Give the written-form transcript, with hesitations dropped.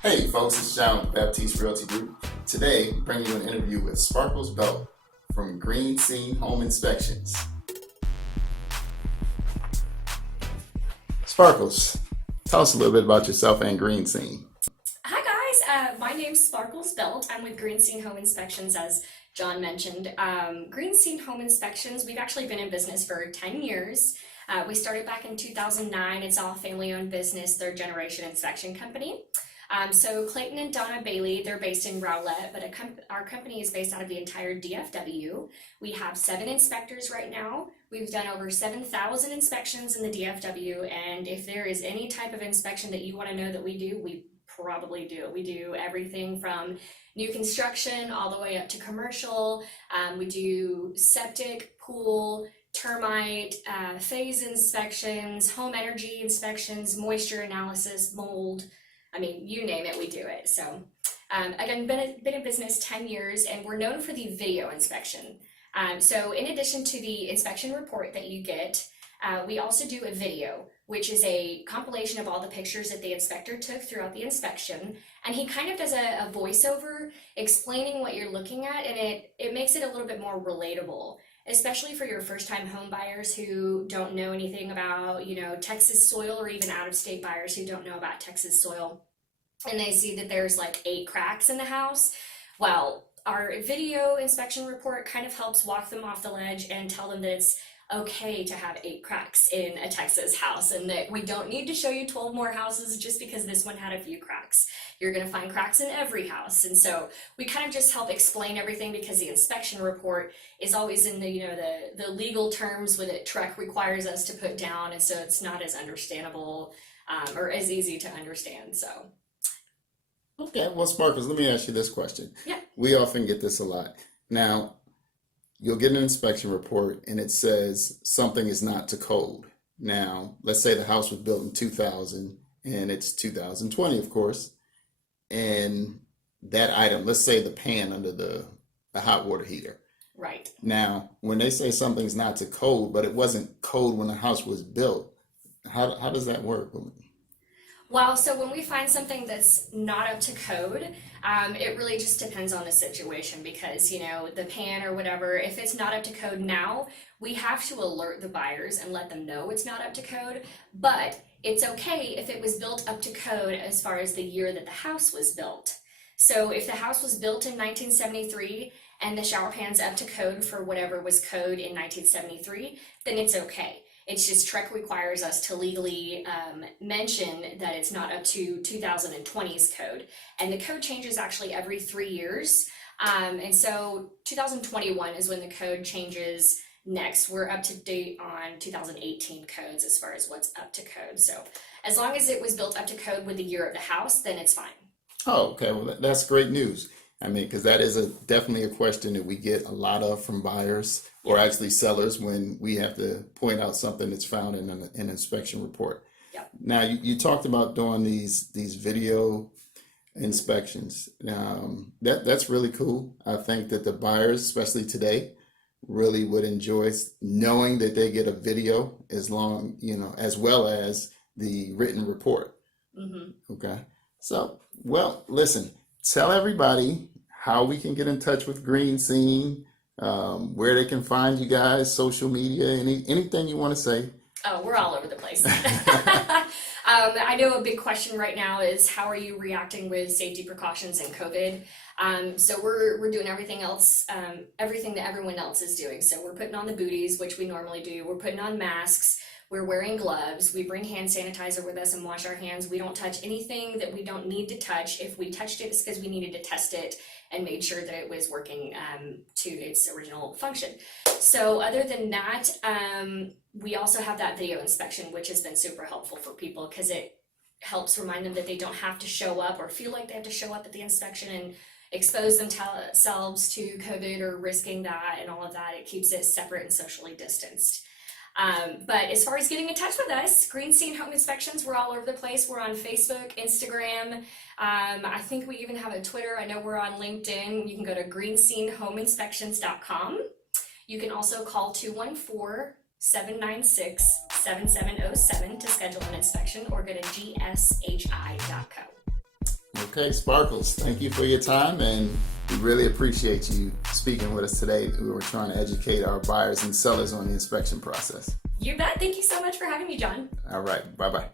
Hey folks, it's John with Baptiste Realty Group. Today, bringing you an interview with Sparkles Belt from Green Scene Home Inspections. Sparkles, tell us a little bit about yourself and Green Scene. Hi guys, my name's Sparkles Belt. I'm with Green Scene Home Inspections, as John mentioned. Green Scene Home Inspections, we've actually been in business for 10 years. We started back in 2009. It's all family-owned business, third generation inspection company. So Clayton and Donna Bailey, they're based in Rowlett, but our company is based out of the entire DFW. We have 7 inspectors right now. We've done over 7,000 inspections in the DFW, and if there is any type of inspection that you want to know that we do, we probably do. We do everything from new construction all the way up to commercial. We do septic, pool, termite, phase inspections, home energy inspections, moisture analysis, mold. I mean, you name it, we do it. So again, been in business 10 years, and we're known for the video inspection. So in addition to the inspection report that you get, we also do a video, which is a compilation of all the pictures that the inspector took throughout the inspection. And he kind of does a voiceover explaining what you're looking at, and it makes it a little bit more relatable, especially for your first-time home buyers who don't know anything about, Texas soil, or even out-of-state buyers who don't know about Texas soil, and they see that there's like 8 cracks in the house. Well, our video inspection report kind of helps walk them off the ledge and tell them that it's okay to have 8 cracks in a Texas house, and that we don't need to show you 12 more houses just because this one had a few cracks. You're going to find cracks in every house. And so we kind of just help explain everything, because the inspection report is always in the legal terms what TREC requires us to put down, and so it's not as understandable or as easy to understand. So Okay, well, Sparkles, let me ask you this question. yeah. We often get this a lot. Now, you'll get an inspection report and it says something is not to code. Now, let's say the house was built in 2000 and it's 2020, of course, and that item, let's say the pan under the hot water heater. Right. Now, when they say something's not to code, but it wasn't code when the house was built, how does that work? Well, so when we find something that's not up to code, it really just depends on the situation, because, the pan or whatever, if it's not up to code now, we have to alert the buyers and let them know it's not up to code. But it's okay if it was built up to code as far as the year that the house was built. So if the house was built in 1973 and the shower pan's up to code for whatever was code in 1973, then it's okay. It's just TREC requires us to legally mention that it's not up to 2020's code. And the code changes actually every 3 years. And so 2021 is when the code changes next. We're up to date on 2018 codes as far as what's up to code. So as long as it was built up to code with the year of the house, then it's fine. Oh, okay. Well, that's great news. I mean, because that is definitely a question that we get a lot of from buyers, or actually sellers, when we have to point out something that's found in an inspection report. Yep. Now, you talked about doing these video inspections. That's really cool. I think that the buyers, especially today, really would enjoy knowing that they get a video as well as the written report. Mm-hmm. Okay. So, well, listen, tell everybody how we can get in touch with Green Scene, where they can find you guys, social media, anything you want to say. Oh, we're all over the place. I know a big question right now is, how are you reacting with safety precautions and COVID? So we're doing everything else, everything that everyone else is doing. So we're putting on the booties, which we normally do. We're putting on masks. We're wearing gloves. We bring hand sanitizer with us and wash our hands. We don't touch anything that we don't need to touch. If we touched it, it's because we needed to test it and made sure that it was working to its original function. So other than that, we also have that video inspection, which has been super helpful for people, because it helps remind them that they don't have to show up or feel like they have to show up at the inspection and expose themselves to COVID or risking that and all of that. It keeps it separate and socially distanced. But as far as getting in touch with us, Green Scene Home Inspections, we're all over the place. We're on Facebook, Instagram. I think we even have a Twitter. I know we're on LinkedIn. You can go to greenscenehomeinspections.com. You can also call 214-796-7707 to schedule an inspection, or go to gshi.co. Okay, Sparkles, thank you for your time, and we really appreciate you speaking with us today. We were trying to educate our buyers and sellers on the inspection process. You bet. Thank you so much for having me, John. All right, bye-bye.